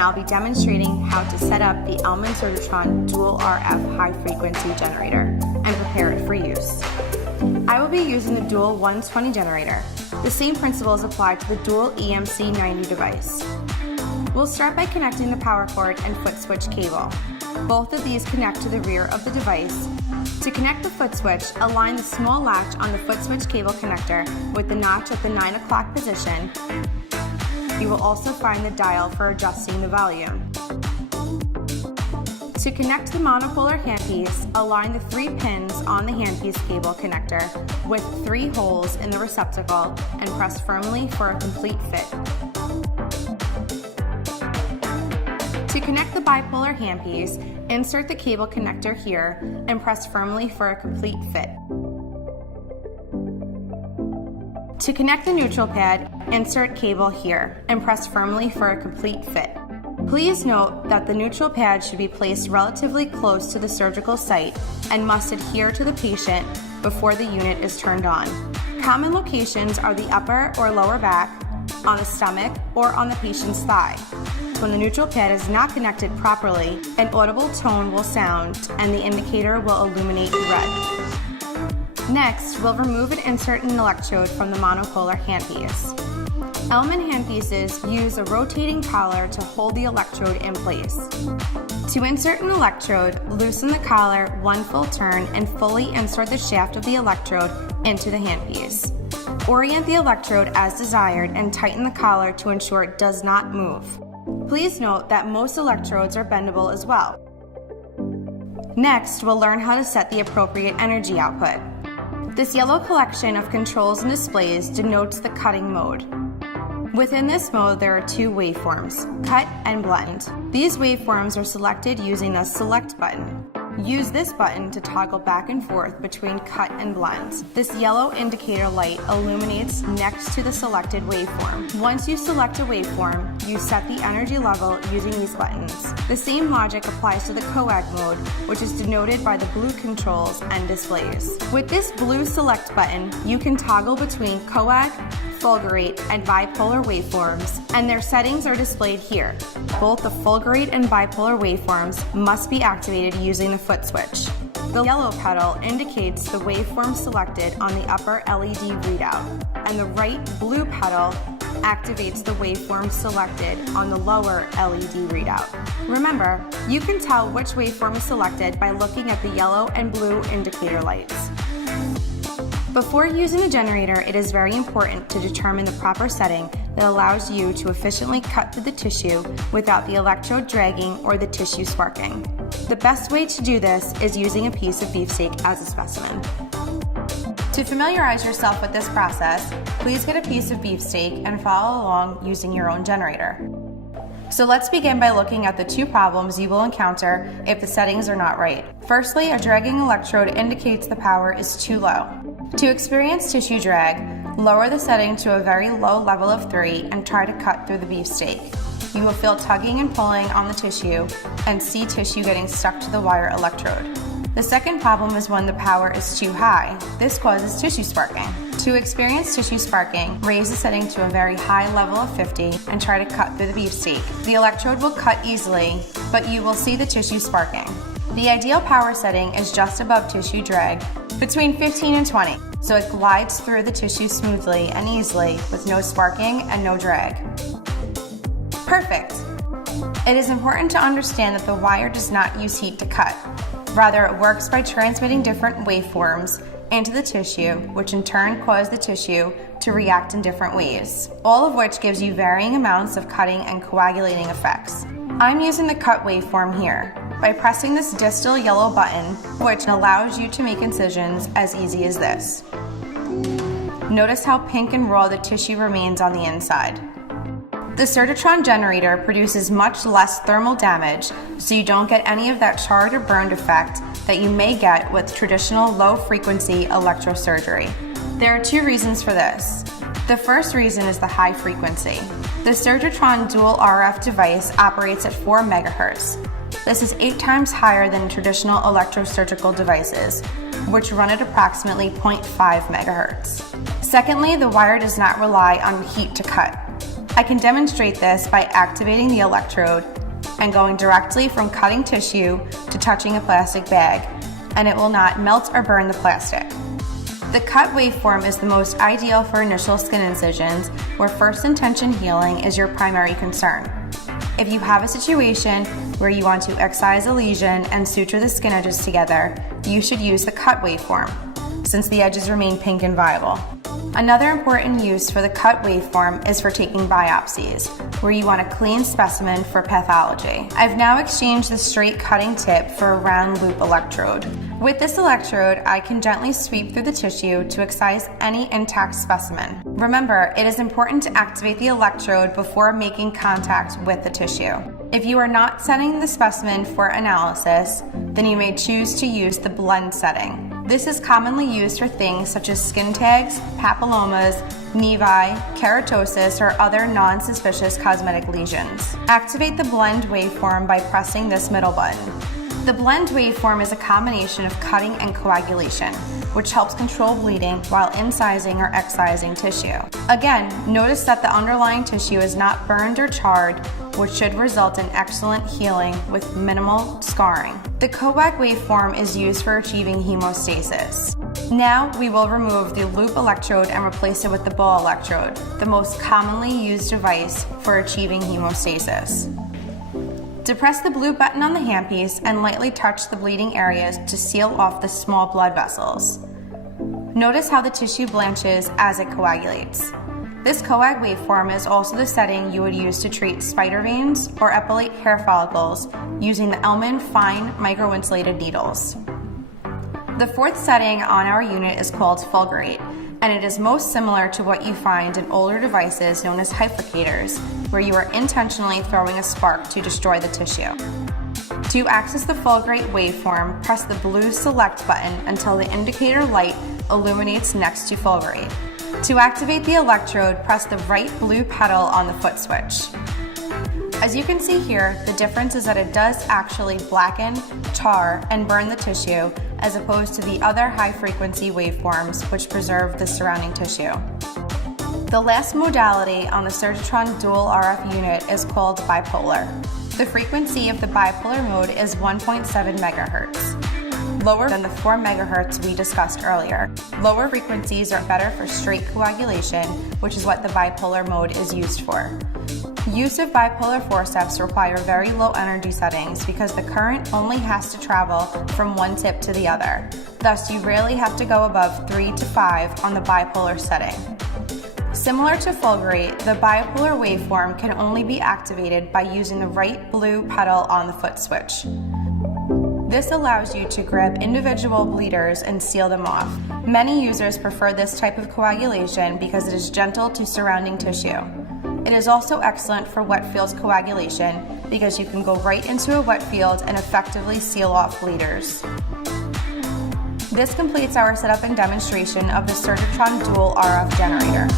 and I'll be demonstrating how to set up the Surgitron Dual RF high-frequency generator and prepare it for use. I will be using the Dual 120 generator. The same principles apply to the Dual EMC 90 device. We'll start by connecting the power cord and foot switch cable. Both of these connect to the rear of the device. To connect the foot switch, align the small latch on the foot switch cable connector with the notch at the 9 o'clock position. You will also find the dial for adjusting the volume. To connect the monopolar handpiece, align the 3 pins on the handpiece cable connector with 3 holes in the receptacle and press firmly for a complete fit. To connect the bipolar handpiece, insert the cable connector here and press firmly for a complete fit. To connect the neutral pad, insert cable here and press firmly for a complete fit. Please note that the neutral pad should be placed relatively close to the surgical site and must adhere to the patient before the unit is turned on. Common locations are the upper or lower back, on the stomach, or on the patient's thigh. When the neutral pad is not connected properly, an audible tone will sound and the indicator will illuminate red. Next, we'll remove and insert an electrode from the monopolar handpiece. Element handpieces use a rotating collar to hold the electrode in place. To insert an electrode, loosen the collar 1 full turn and fully insert the shaft of the electrode into the handpiece. Orient the electrode as desired and tighten the collar to ensure it does not move. Please note that most electrodes are bendable as well. Next, we'll learn how to set the appropriate energy output. This yellow collection of controls and displays denotes the cutting mode. Within this mode, there are 2 waveforms, cut and blend. These waveforms are selected using the select button. Use this button to toggle back and forth between cut and blend. This yellow indicator light illuminates next to the selected waveform. Once you select a waveform, you set the energy level using these buttons. The same logic applies to the coag mode, which is denoted by the blue controls and displays. With this blue select button, you can toggle between coag, fulgurate, and bipolar waveforms, and their settings are displayed here. Both the fulgurate and bipolar waveforms must be activated using the foot switch. The yellow pedal indicates the waveform selected on the upper LED readout, and the right blue pedal activates the waveform selected on the lower LED readout. Remember, you can tell which waveform is selected by looking at the yellow and blue indicator lights. Before using the generator, it is very important to determine the proper setting that allows you to efficiently cut through the tissue without the electrode dragging or the tissue sparking. The best way to do this is using a piece of beefsteak as a specimen. To familiarize yourself with this process, please get a piece of beefsteak and follow along using your own generator. So let's begin by looking at the 2 problems you will encounter if the settings are not right. Firstly, a dragging electrode indicates the power is too low. To experience tissue drag, lower the setting to a very low level of 3 and try to cut through the beefsteak. You will feel tugging and pulling on the tissue and see tissue getting stuck to the wire electrode. The second problem is when the power is too high. This causes tissue sparking. To experience tissue sparking, raise the setting to a very high level of 50 and try to cut through the beefsteak. The electrode will cut easily, but you will see the tissue sparking. The ideal power setting is just above tissue drag, between 15 and 20, so it glides through the tissue smoothly and easily with no sparking and no drag. Perfect! It is important to understand that the wire does not use heat to cut. Rather, it works by transmitting different waveforms into the tissue, which in turn cause the tissue to react in different ways, all of which gives you varying amounts of cutting and coagulating effects. I'm using the cut waveform here by pressing this distal yellow button, which allows you to make incisions as easy as this. Notice how pink and raw the tissue remains on the inside. The Surgitron generator produces much less thermal damage, so you don't get any of that charred or burned effect that you may get with traditional low-frequency electrosurgery. There are 2 reasons for this. The first reason is the high frequency. The Surgitron Dual RF device operates at 4 MHz. This is 8 times higher than traditional electrosurgical devices, which run at approximately 0.5 MHz. Secondly, the wire does not rely on heat to cut. I can demonstrate this by activating the electrode and going directly from cutting tissue to touching a plastic bag, and it will not melt or burn the plastic. The cut waveform is the most ideal for initial skin incisions where first intention healing is your primary concern. If you have a situation where you want to excise a lesion and suture the skin edges together, you should use the cut waveform, since the edges remain pink and viable. Another important use for the cut waveform is for taking biopsies, where you want a clean specimen for pathology. I've now exchanged the straight cutting tip for a round loop electrode. With this electrode, I can gently sweep through the tissue to excise any intact specimen. Remember, it is important to activate the electrode before making contact with the tissue. If you are not setting the specimen for analysis, then you may choose to use the blend setting. This is commonly used for things such as skin tags, papillomas, nevi, keratosis, or other non-suspicious cosmetic lesions. Activate the blend waveform by pressing this middle button. The blend waveform is a combination of cutting and coagulation, which helps control bleeding while incising or excising tissue. Again, notice that the underlying tissue is not burned or charred, which should result in excellent healing with minimal scarring. The coag waveform is used for achieving hemostasis. Now we will remove the loop electrode and replace it with the ball electrode, the most commonly used device for achieving hemostasis. Depress the blue button on the handpiece and lightly touch the bleeding areas to seal off the small blood vessels. Notice how the tissue blanches as it coagulates. This coag waveform is also the setting you would use to treat spider veins or epilate hair follicles using the Elman fine microinsulated needles. The fourth setting on our unit is called fulgurate, and it is most similar to what you find in older devices known as hyplicators, where you are intentionally throwing a spark to destroy the tissue. To access the fulgurate waveform, press the blue select button until the indicator light illuminates next to fulgurate. To activate the electrode, press the right blue pedal on the foot switch. As you can see here, the difference is that it does actually blacken, tar, and burn the tissue, as opposed to the other high-frequency waveforms which preserve the surrounding tissue. The last modality on the Surgitron Dual RF unit is called bipolar. The frequency of the bipolar mode is 1.7 MHz, lower than the 4 MHz we discussed earlier. Lower frequencies are better for straight coagulation, which is what the bipolar mode is used for. Use of bipolar forceps require very low energy settings because the current only has to travel from one tip to the other. Thus, you rarely have to go above 3 to 5 on the bipolar setting. Similar to fulgurate, the bipolar waveform can only be activated by using the right blue pedal on the foot switch. This allows you to grab individual bleeders and seal them off. Many users prefer this type of coagulation because it is gentle to surrounding tissue. It is also excellent for wet field coagulation because you can go right into a wet field and effectively seal off bleeders. This completes our setup and demonstration of the Surgitron Dual RF generator.